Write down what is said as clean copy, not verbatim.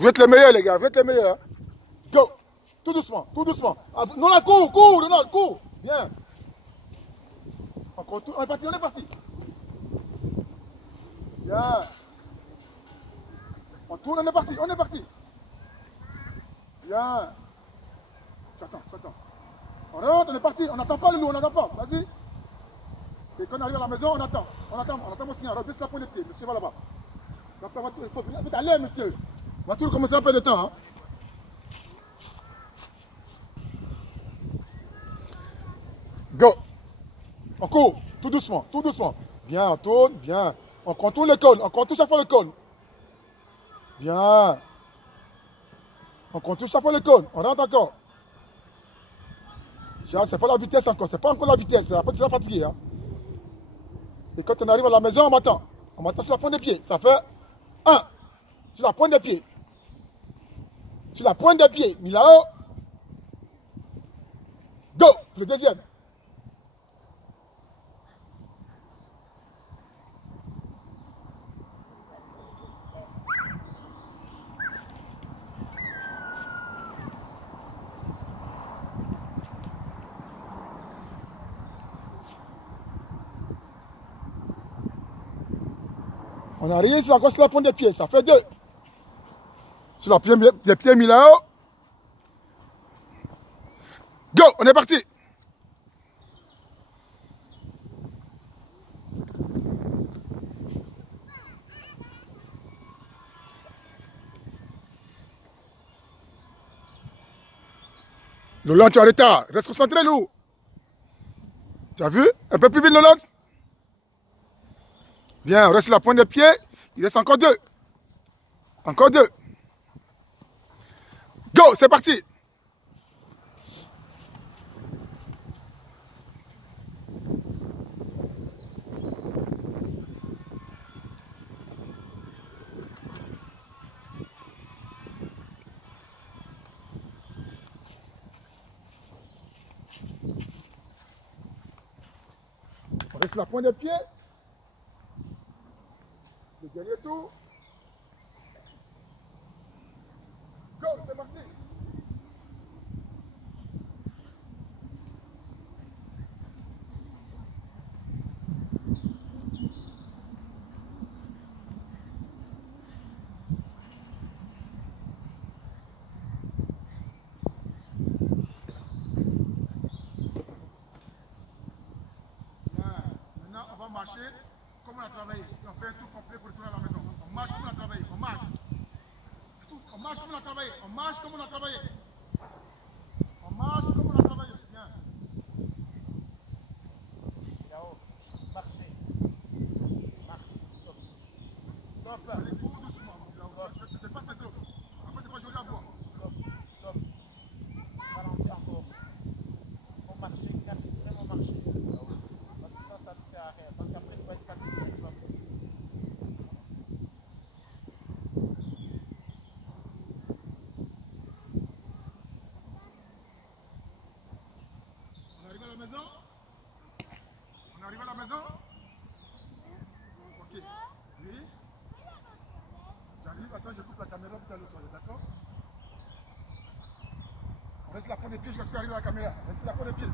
Vous êtes les meilleurs, les gars, vous êtes les meilleurs. Go. Tout doucement, tout doucement. Donald, cours, cours, Donald, cours. Bien. Encore tout. On est parti, on est parti. Bien. On tourne, on est parti, on est parti. Bien. J'attends, j'attends. On rentre, on est parti. On n'attend pas le loup, on n'attend pas. Vas-y. Et quand on arrive à la maison, on attend. On attend mon signal. Baisse la pointe des pieds. Monsieur va là-bas. Il faut aller, monsieur. On va tout commencer un peu de temps. Hein. Go. On court. Tout doucement, tout doucement. Bien, on tourne, bien. On contourne le cône. On contourne chaque fois le cône. Bien. On contourne chaque fois le cône. On rentre encore. C'est pas la vitesse encore. C'est pas encore la vitesse. Après, tu seras fatigué. Hein. Et quand on arrive à la maison, on m'attend. On m'attend sur la pointe des pieds. Ça fait 1. Sur la pointe des pieds. Sur la pointe des pieds. Mis là-haut. Go. Le deuxième. On arrive sur la pointe des pieds. Ça fait 2. Sur la les pieds mis là-haut. Go. On est parti. Lolan, tu es en retard. Reste concentré, Lou. Tu as vu? Un peu plus vite, Lolan. Viens, on reste sur la pointe des pieds. Il reste encore 2. Encore 2. Go, c'est parti. On reste sur la pointe des pieds. Le dernier tour. Go, c'est parti. Maintenant, on va marcher comme on a travaillé. On fait un tour complet pour retourner à la maison. On marche comme on a travaillé. On marche. On marche comme on a travaillé. On marche comme on a travaillé. On marche comme on a travaillé. Bien. Yao, marchez. Marche. Stop. Stop. Allez, tout doucement. Ne pas ces autres. Après, c'est pas joli à voir. Stop. Stop. Ralentis encore. Il faut marcher. Vraiment marcher. Parce que ça ne sert à rien. Parce qu'après, il faut être fatigué. On arrive à la maison? Ok. Oui? J'arrive, attends, je coupe la caméra pour aller au toilette, d'accord? On reste la pointe des pieds jusqu'à ce qu'on arrive à la caméra. Reste la pointe des pieds.